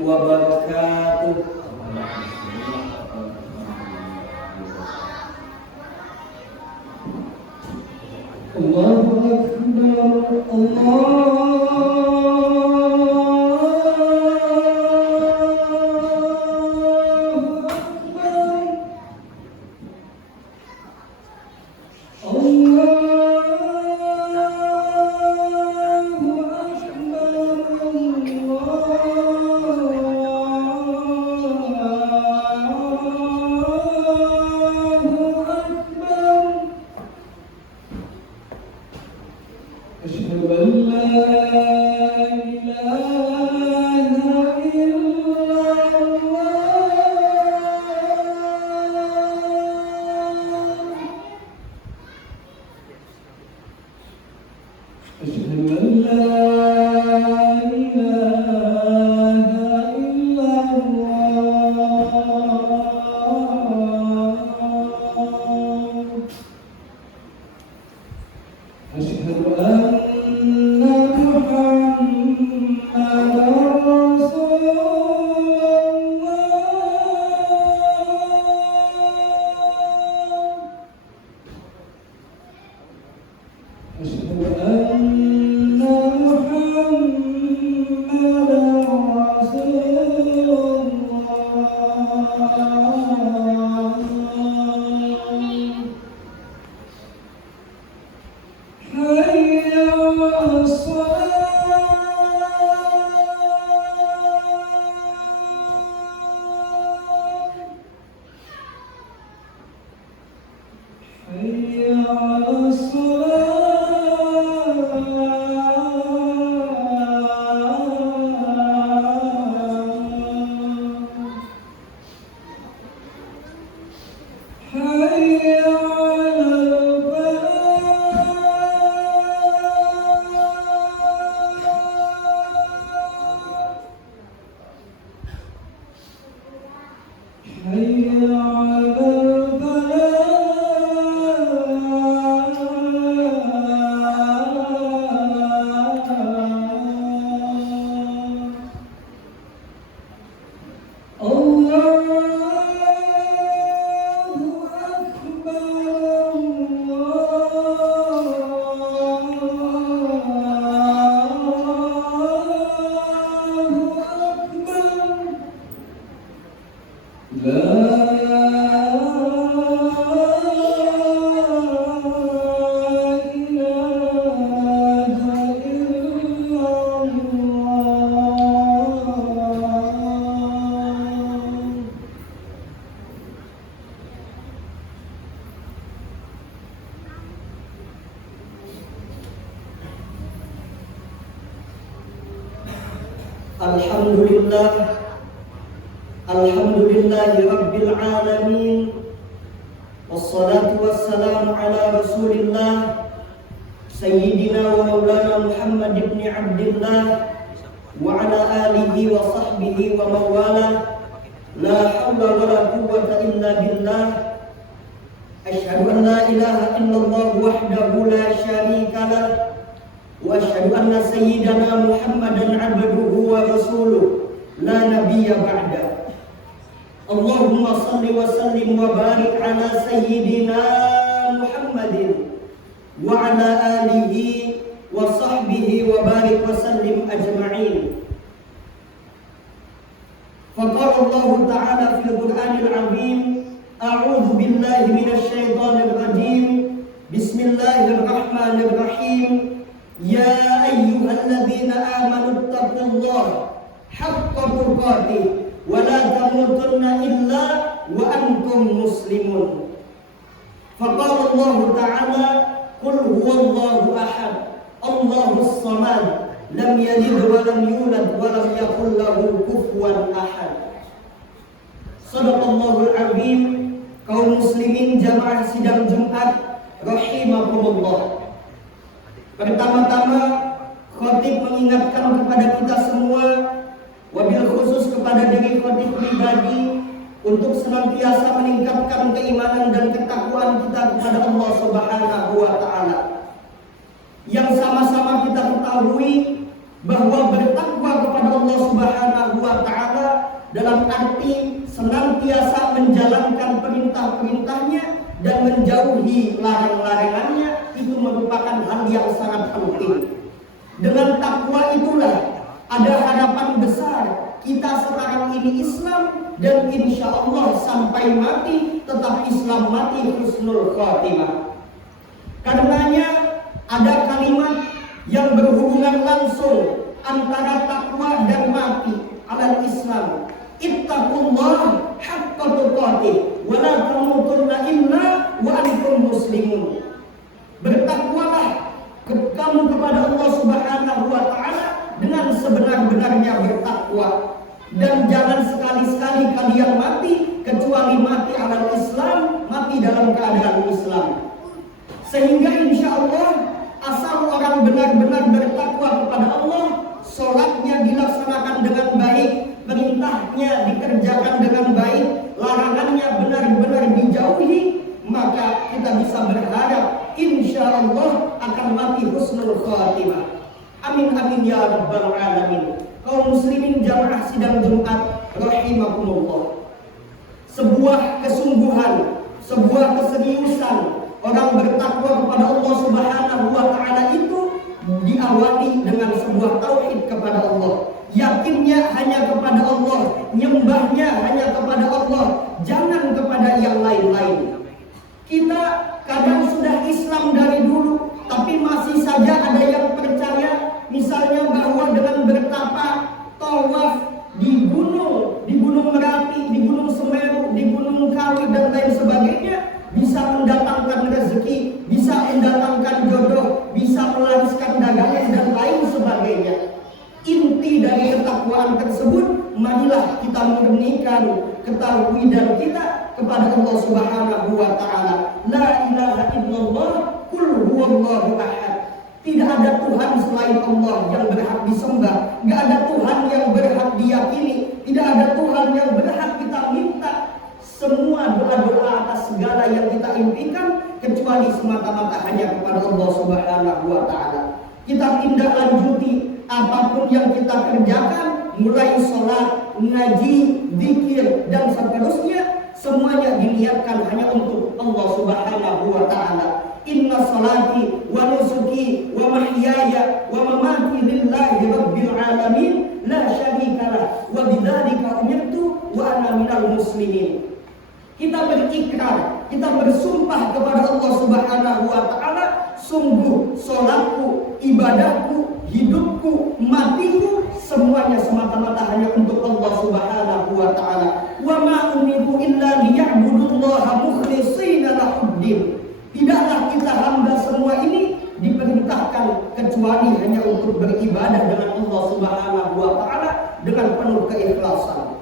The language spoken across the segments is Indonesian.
wabarakatuh. Allahu Akbar, Alhamdulillahi Rabbil Alamin. Wassalatu wassalamu ala Rasulillah Sayyidina wa Maulana Muhammad ibn Abdillah wa ala alihi wa sahbihi wa mawala. La hawla wa la quwwata illa billah. Asyhadu an la ilaha illallah wahdahu la syarika lah, wa asyhadu anna sayyidana Muhammadan abduhu wa rasuluh la nabiyya ba'da. Allahumma salli wa sallim wa barik ala sayyidina Muhammadin wa ala alihi wa sahbihi wa barik wa sallim ajma'in. Faqala Allah ta'ala fil Qur'anil 'azim, a'udzu billahi minasy syaithanir rajim. Bismillahirrahmanirrahim. Ya ayyuhalladzina amanu taqullaha haqqa tuqatih wa la tamutunna illa wa antum muslimun. Faqala Allah ta'ala, qul huwallahu ahad, Allahus samad, lam yalid wa lam yulad wa lam yakul lahu kufuwan ahad. Shadaqallahul azim. Kaum muslimin jamaah sidang Jumat rahimakumullah. Pertama-tama khatib mengingatkan kepada kita semua, wabil khusus kepada diri khatib pribadi, untuk senantiasa meningkatkan keimanan dan ketakwaan kita kepada Allah Subhanahu wa taala. Yang sama-sama kita ketahui bahwa bertakwa kepada Allah Subhanahu wa dalam arti senantiasa menjalankan perintah-perintahnya dan menjauhi larang-larangannya, itu merupakan hal yang sangat penting. Dengan takwa itulah ada harapan besar kita sekarang ini Islam, dan insya Allah sampai mati tetap Islam, mati husnul khotimah. Karenanya ada kalimat yang berhubungan langsung antara takwa dan mati alal Islam. Ittaqullah haqqa tuqatih wa la tamutunna illa wa antum muslimun. Bertakwalah kamu kepada Allah Subhanahu wa taala dengan sebenar-benarnya bertakwa, dan jangan sekali-sekali kalian mati kecuali mati alal Islam, mati dalam keadaan Islam. Sehingga insya Allah asal orang benar-benar bertakwa kepada Allah, sholatnya dilaksanakan dengan baik, perintahnya dikerjakan dengan baik, larangannya benar-benar dijauhi, maka kita bisa berharap insya Allah akan mati husnul khatimah. Amin amin ya rabbal alamin. Kaum muslimin jamaah sidang Jumat rahimakumullah, sebuah kesungguhan, sebuah keseriusan orang bertakwa kepada Allah Subhanahu wa taala itu diawali dengan sebuah tauhid kepada Allah. Yakinnya hanya kepada Allah, nyembahnya hanya kepada Allah, jangan kepada yang lain-lain. Kita kadang sudah Islam dari dulu, tapi masih saja ada yang percaya misalnya bahwa dengan bertapa tawaf di gunung Merapi, di gunung Semeru, di gunung Kawi dan lain sebagainya bisa mendatangkan rezeki, bisa mendatangkan jodoh, bisa melariskan dagangan dan lain sebagainya. Inti dari ketakwaan tersebut, marilah kita murnikan ketauhidan kita kepada Allah Subhanahu wa taala. La ilaha illallah, qul huwallahu ahad. Tidak ada Tuhan selain Allah yang berhak disembah, tidak ada Tuhan yang berhak diyakini, tidak ada Tuhan yang berhak kita minta semua doa-doa atas segala yang kita impikan kecuali semata-mata hanya kepada Allah Subhanahu wa taala. Kita tindak lanjuti apapun yang kita kerjakan, mulai sholat, ngaji, zikir dan seterusnya, semuanya diniatkan hanya untuk Allah Subhanahu wa taala. Inna salati wa nusuki wa mahyaya wa mamati lillahi rabbil alamin la syarikalah wa bidzalika umirtu wa ana minal muslimin. Kita berikrar, kita bersumpah kepada Allah Subhanahu wa taala, sungguh salatku, ibadahku, hidupku, matiku semuanya semata-mata hanya untuk Allah Subhanahu wa taala. Wa ma umiru illa liya'budullaha mukhlishina lahuddin. Tidaklah kita hamba semua ini diperintahkan kecuali hanya untuk beribadah dengan Allah Subhanahu wa taala dengan penuh keikhlasan.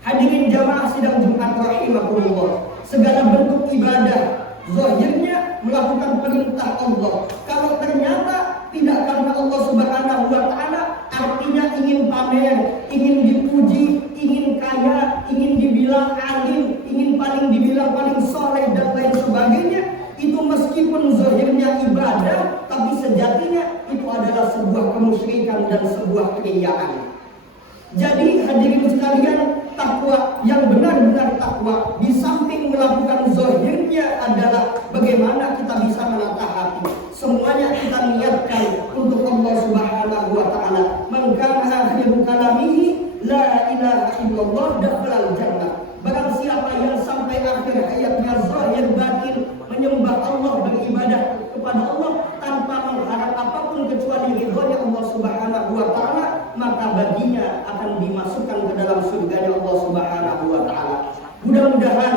Hadirin jamaah sidang Jumat rahimakumullah, segala bentuk ibadah zahirnya melakukan perintah Allah. Kalau ternyata tidak karena Allah Subhanahu wa taala, artinya ingin pamer, ingin dipuji, ingin kaya, ingin dibilang alim, ingin dibilang paling soleh dan lain sebagainya, itu meskipun zahirnya ibadah, tapi sejatinya itu adalah sebuah kemusyrikan dan sebuah keriyaan. Jadi hadirin sekalian, takwa yang benar-benar takwa di samping melakukan zahirnya adalah bagaimana kita bisa menata hati. Semuanya kita niatkan untuk Allah Subhanahu wa taala. Man kana akhiru kalamihi la ilaha illallah dakhalal jannah. Barang siapa yang sampai akhir hayatnya zahir batin menyembah Allah, beribadah kepada Allah tanpa mengharap apapun kecuali ridhonya Allah Subhanahu wa taala, maka baginya akan dimasukkan ke dalam surganya Allah Subhanahu wa taala. Mudah-mudahan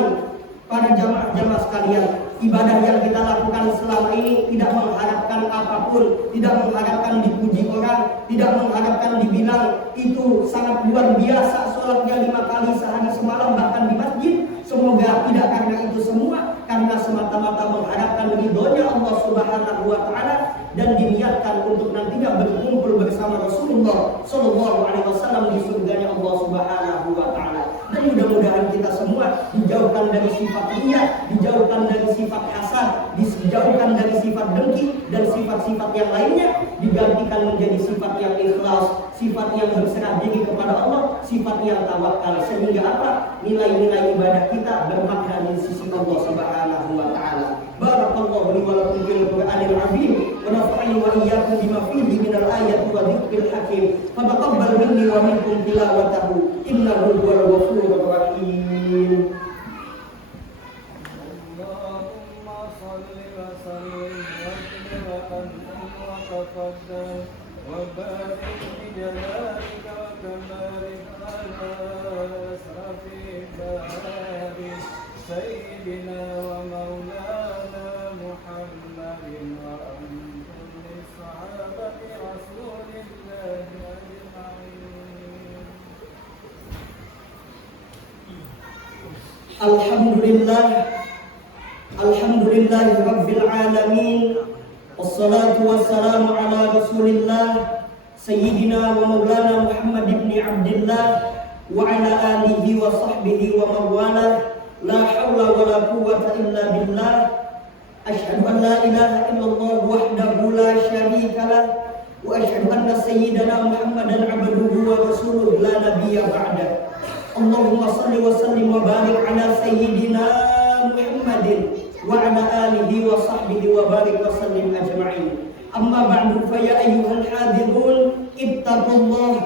para jamaah-jamaah sekalian, ibadah yang kita lakukan selama ini tidak mengharapkan apapun, tidak mengharapkan dipuji orang, tidak mengharapkan dibilang itu sangat luar biasa sholatnya 5 kali sehari semalam bahkan di masjid. Semoga tidak karena itu semua, karena semata-mata mengharapkan ridhonya Allah Subhanahu wa taala dan diniatkan untuk nantinya berkumpul bersama Rasulullah sallallahu alaihi wasallam di surganya Allah Subhanahu wa taala. Dan mudah-mudahan kita semua dijauhkan dari sifat riya, dijauhkan dari sifat hasad, dijauhkan dari sifat dengki dan sifat-sifat yang lainnya, digantikan menjadi sifat yang ikhlas, sifat yang berserah diri kepada Allah, sifat yang tawakal, sehingga apa? Nilai-nilai ibadah kita bermakna di sisi Allah Subhanahu wa taala. Barakallahu li wa lakum fil Qur'anil azim wa nafa'ani wa iyyakum bima fihi minal ayati wa dzikril hakim. Fataqabbal minni wa minkum tilawatahu innahu huwal ghafurur rahim. وبارك بجلالك وكمالك على أشرف عبادك سيدنا ومولانا محمد وعن كل صحابة رسول الله أجمعين. Alhamdulillah rabbil alamin. Wassalatu wassalamu ala Rasulillah Sayyidina wa Maulana Muhammad ibn Abdillah wa ala alihi wa sahbihi wa mawala. La hawla wa la quwwata illa billah. Ashhadu an la ilaha illallah wahdahu la syarika lah wa ashhadu anna sayyidana Muhammadan abduhu wa rasuluh la nabiyya ba'da. Allahumma salli wa sallim wa barik ala sayyidina Muhammadin wa ala alihi wa sahbihi wa barik wa sallim ajma'in. Amma ba'du fa ya ayyuhal hadirun ittaqullah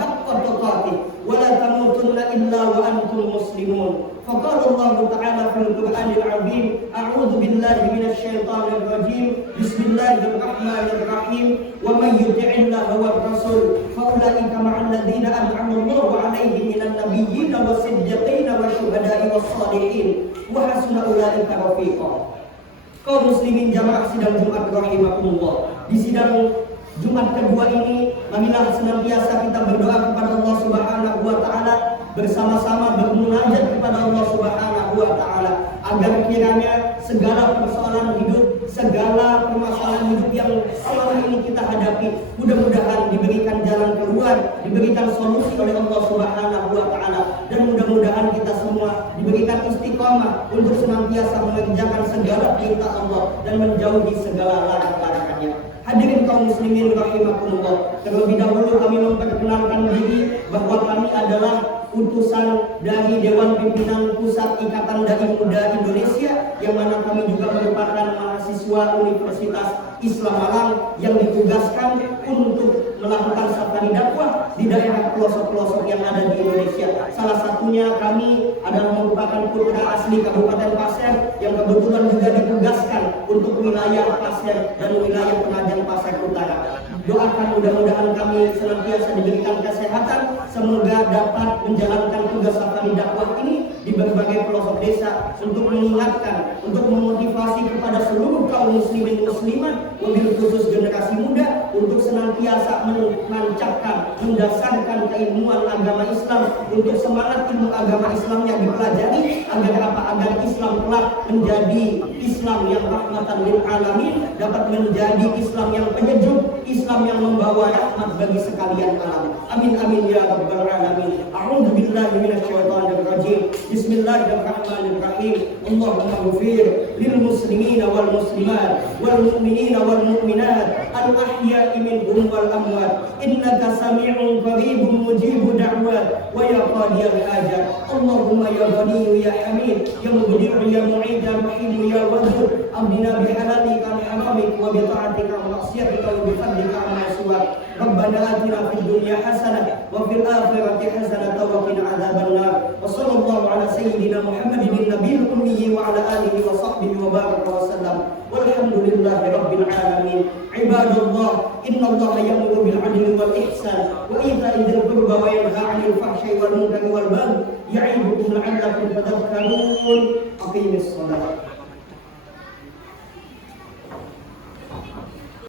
haqqa tuqatih wa la tamutunna illa wa antum muslimun. Faqala Allah ta'ala fil Qur'anil azim, a'udzu billahi minasy syaithanir rajim. Bismillahirrahmanirrahim. Wa may yuti'illaha war rasul fa ulaika ma'al ladzina an'ama Allahu 'alaihim minan nabiyyin was-siddiqin wasyuhada'i was-shalihin wa hasuna ulaika rafiqa. Kaum muslimin jamaah sidang Jumat rahimakumullah. Di sidang Jumat kedua ini, marilah senantiasa kita berdoa kepada Allah Subhanahu wa taala, bersama-sama bermunajat kepada Allah Subhanahu wa taala agar kiranya segala persoalan hidup, segala permasalahan hidup yang selama ini kita hadapi, mudah-mudahan diberikan jalan keluar, diberikan solusi oleh Allah Subhanahu wa taala, dan mudah-mudahan kita semua diberikan istiqamah untuk senantiasa mengerjakan segala perintah Allah dan menjauhi segala larangan-larangannya. Hadirin kaum muslimin rahimakumullah, terlebih dahulu kami memperkenalkan diri bahwa kami adalah utusan dari Dewan Pimpinan Pusat Ikatan Dai Muda Indonesia, yang mana kami juga merupakan mahasiswa Universitas Islam Malang yang ditugaskan untuk melakukan safari dakwah di daerah pelosok-pelosok yang ada di Indonesia. Salah satunya kami adalah merupakan putra asli Kabupaten Pasir yang kebetulan juga ditugaskan untuk wilayah Pasir dan wilayah Penajam Pasir Utara. Doakan mudah-mudahan kami senantiasa diberikan kesehatan, semoga dapat menjalankan tugas safari dakwah ini di berbagai pelosok desa untuk mengingatkan, untuk memotivasi kepada seluruh kaum muslimin muslimat, wabil khusus generasi muda, untuk senantiasa menancapkan, mendasarkan keilmuan agama Islam, untuk semangat ilmu agama Islamnya dipelajari agar apa? Agar Islam kelak menjadi Islam yang rahmatan lil alamin, dapat menjadi Islam yang penyejuk, Islam yang membawa rahmat bagi sekalian alam. Amin amin ya rabbal alamin. A'udzu billahi minasy syaithanir rajim. Bismillahirrahmanirrahim. Allahumma ighfir lil muslimina wal muslimat wal mu'minina wal mu'minat al ahya'i minhum wal amwat innaka sami'un qaribun mujibud da'wat wa ya qadiyal hajat. Allahumma ya ghani ya hamid ya mubdi' ya mu'id ya muhid ya wadud amdina bihalalika an haramik wa bi ta'atika wa maksiatika wa bi fadlika amma suwak. Rabbana atina fid dunya hasanah wa fil akhirati hasanah wa qina adzabannar. Wa sallallahu ala sayyidina Muhammadin nabiyil ummi wa ala alihi wa sahbihi wa baraka wa sallam. Walhamdulillahi rabbil alamin. Ibadallah, innallaha ya'muru bil 'adli wal ihsan wa ita'i dzil qurba wa yanha 'anil fahsya'i wal munkari wal baghi ya'idukum la'allakum tadhakkarun. Aqimis shalah.